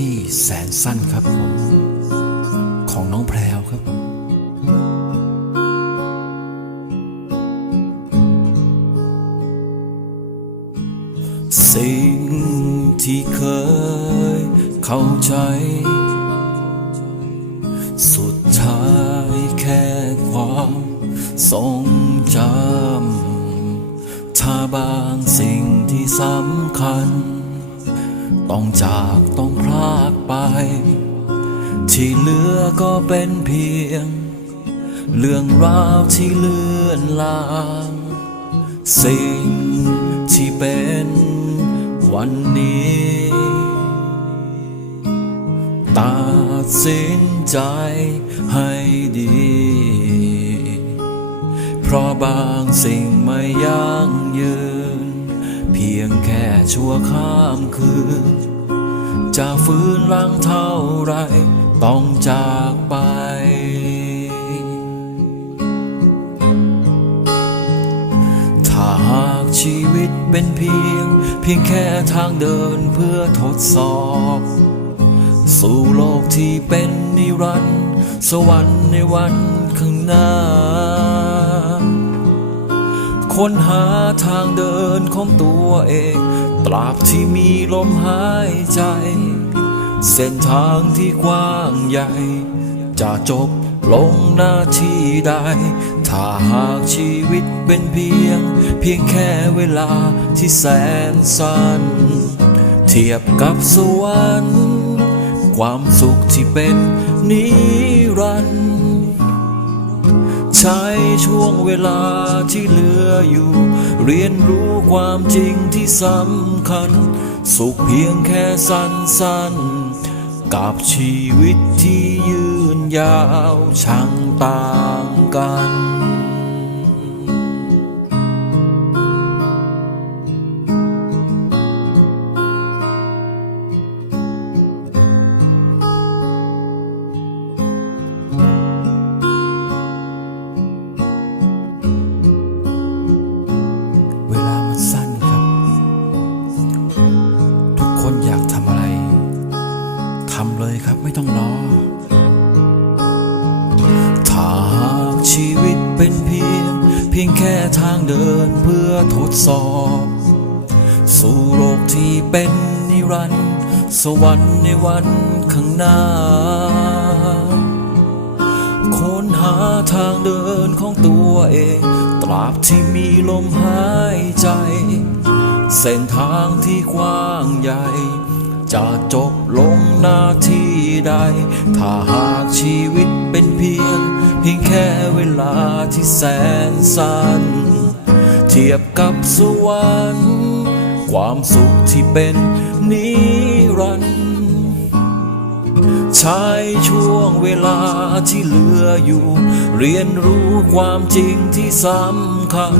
ที่แสนสั้นครับผม ของน้องแพรวครับผมสิ่งที่เคยเข้าใจ สุดท้ายแค่ความทรงจำถ้าบางสิ่งที่สำคัญ ต้องจากต้องพลากไป ที่เหลือก็เป็นเพียง เรื่องราวที่เลื่อนลางสิ่งที่เป็นวันนี้ตัดสินใจให้ดี เพราะบางสิ่งไม่ยั่งยืน พียงแค่ชั่วข้ามคืน จะฟื้นรังเท่าไรต้องจากไป ถ้าหากชีวิตเป็นเพียง เพียงแค่ทางเดินเพื่อทดสอบ สู่โลกที่เป็นนิรันดร์สวรรค์ในวันข้างหน้า ค้นหาทางเดินของตัวเอง ตราบที่มีลมหายใจ เส้นทางที่กว้างใหญ่ จะจบลงหน้าที่ใด ถ้าหากชีวิตเป็นเพียง เพียงแค่เวลาที่แสนสั้น เทียบกับสวรรค์ความสุขที่เป็นนิรันดร์ ใช้ช่วงเวลาที่เหลืออยู่ เรียนรู้ความจริงที่สำคัญ สุขเพียงแค่สั้นๆ กับชีวิตที่ยืนยาวช่างต่างกัน ชีวิตเป็นเพียง เพียงแค่ทางเดินเพื่อทดสอบ สู่โลกที่เป็นนิรันดร์สวรรค์ในวันข้างหน้า ค้นหาทางเดินของตัวเอง ตราบที่มีลมหายใจ เส้นทางที่กว้างใหญ่ จะจบลงหน้าที่ใด ถ้าหากชีวิตเป็นเพียง เพียงแค่ เวลาที่แสนสั้น เทียบกับสวรรค์ ความสุขที่เป็นนิรันดร์ใช้ช่วงเวลาที่เหลืออยู่ เรียนรู้ความจริงที่สำคัญ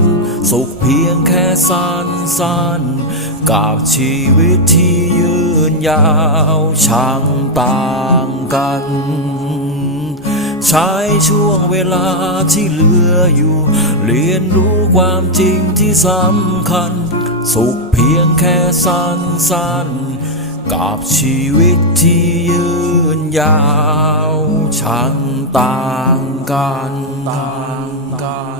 สุขเพียงแค่สั้นสั้นๆกับชีวิตที่ยืนยาวช่างต่างกัน ใช้ช่วงเวลาที่เหลืออยู่ เรียนรู้ความจริงที่สำคัญ สุขเพียงแค่สั้นๆ กับชีวิตที่ยืนยาว ช่างต่างกันต่างกัน